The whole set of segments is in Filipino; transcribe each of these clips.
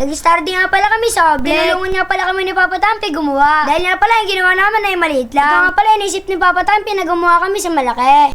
Nag-starting nga pala kami sa oblek. Tinulungan nga pala kami ni Papa Tampi gumawa. Dahil nga pala yung ginawa naman ay maliit lang. Ito nga pala inisip ni Papa Tampi na gumawa kami sa malaki.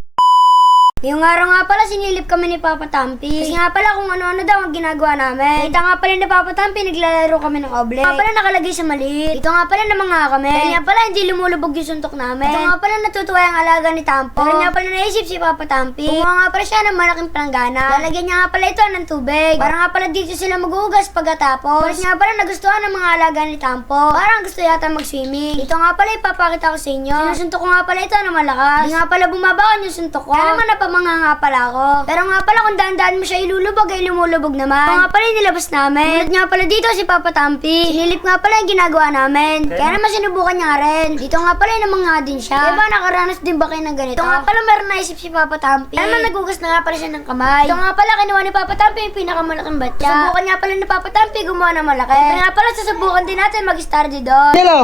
Ngayong araw nga pala sinilip kami ni Papa Tampi. Kasi nga pala kung ano-ano daw ang ginagawa namin. Kita nga pala ni Papa Tampi naglalaro kami ng oblek. Ito nga pala nakalagay sa maliit. Ito nga pala namang nga kami. Dahil nga pala hindi lumulubog yung suntok namin. Ito nga pala natutuwa yung alaga ni Tampo. Dahil nga pala naisip si Papa Tampi. Kumuha nga pala siya ng malaking planggana. Lalagyan niya nga pala ito ng tubig. Para nga pala dito sila maghuhugas pagkatapos. Kasi nga pala nagustuhan ng mga alaga ni Tampo. Parang gusto yata mag-swimming. Ito nga pala ipapakita ko sa inyo. Sinusuntok ko nga pala ito ng malakas. Hindi nga pala bumabaon yung suntok ko. Kaya naman napamanga nga pala ako. Pero nga pala kung daan-daan mo siya ilulubog ay lumulubog naman. Ito nga pala yung nilabas namin. Tulad nga pala dito si Papa Tampi. Sinilip nga pala yung ginagawa namin. Kaya naman sinubukan niya nga rin. Dito nga pala yung namanga din siya. Diba nakaranas din ba kayo ng ganito? Ito nga pala meron naisip si Papa Tampi. Kaya naman nagugas na nga pala siya ng kamay. Ito nga pala kinuha ni Papa Tampi yung pinakamalaking batya. Subukan nga pala ni Papa Tampi gumawa ng malaki. Ito nga pala susubukan din natin mag-study doon. Hello!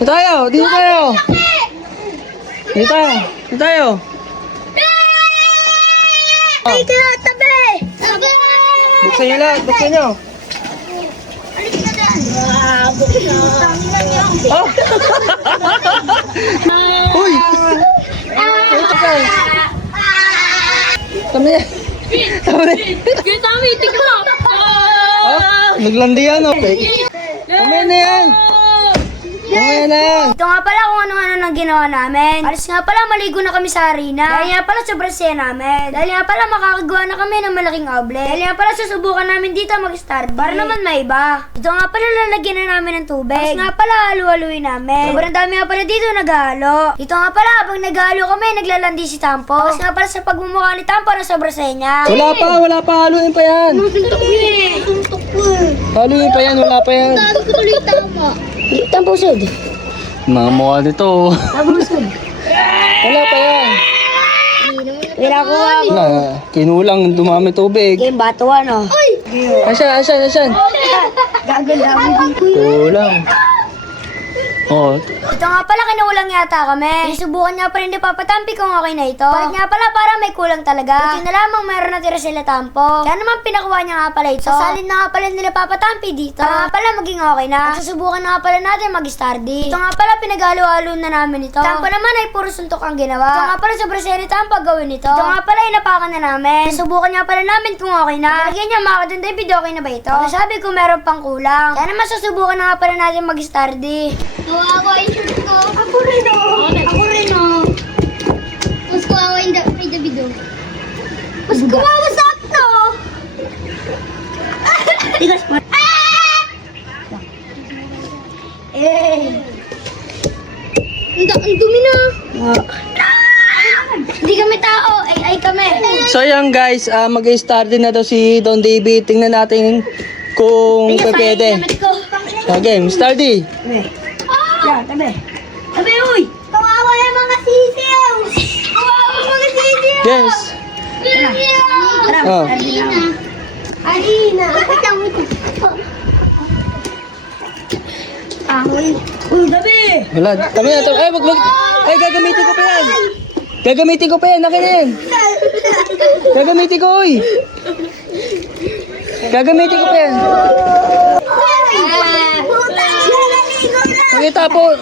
Dito tayo! Dito tayo! Dito tayo! Dito tayo! Ay, tabi! Tabi! Buksan nyo lahat! Buksan nyo! Alis na dyan! Wow! Buksan niyo! Oh! Uy! Ito ka! Tama yan! Tama yan! Tami, tignan mo! Oh! Naglandi yan oh! Tama yan na yan! Tama yan na yan! Ito nga pala kung ano-ano nang ginawa namin. Alis nga pala, maligo na kami sa arena. Dahil nga pala sobrang saya namin. Dahil nga pala makakagawa na kami ng malaking oblek. Dahil nga pala susubukan namin dito mag-start. Para naman may iba. Ito nga pala lalagyan na namin ng tubig. Alis nga pala halu-haluin namin. Sobrang dami nga pala dito naghahalo. Ito nga pala habang naghahalo kami, naglalandi si Tampo. Alis nga pala sa pagmumukha ni Tampo na sobrang saya niya. Wala pa! Haluin pa yan! Haluin pa yan! Wala pa yan! Tampo sud. Mga mukha nito. Wala pa yan! Wala ko Wala. Kinulang dumami tubig. Game bato ano. Asan? Gaganda mo. Kulang. Oh, Ito nga pala, kinulang yata kami. Sinusubukan nga pa rin ni Papa Tampi kung okay na ito. Bakit nga pala para may kulang talaga. Buti na lamang mayroon natira sila Tampo. Kaya naman pinakuha niya nga pala ito. Sasalin na nga pala nila Papa Tampi dito. Para nga pala maging okay na. At susubukan na nga pala natin mag-stardy. Ito nga pala pinaghalo-halo na namin ito. Tampo naman ay puro suntok ang ginawa. Ito nga pala sobrang saya ni Tampo gawin ito. Ito nga pala inapakan na namin. Susubukan nga pala namin kung okay na. Lagyan niya mga kadun David, okay na ba ito? Sabi ko meron pang kulang. Kaya naman susubukan na nga pala natin mag-stardy. Kawawa yung shirt ko. Ako rin o. Ako rin o. Mas kawawa yung kay Davido. Mas kawawa sa ato. Tigas pa. Ang dumi na. Hindi kami tao. Ay kami. so yan guys, mag-start din na daw si Don David. Tingnan natin kung pwede. Okay, Stardy. Yan, tabi. Tabi, uy. Kawawa yung mga sisiw. Kawawa yung mga sisiw. Yes. Oh. Arina. Bakit ang ito? Uy, tabi. Wala. Kami na to. Ay, wag. Ay, gagamitin ko pa yan. Gagamitin ko pa yan. Akin na yan. Gagamitin ko, uy. Gagamitin ko pa yan. Pakita po.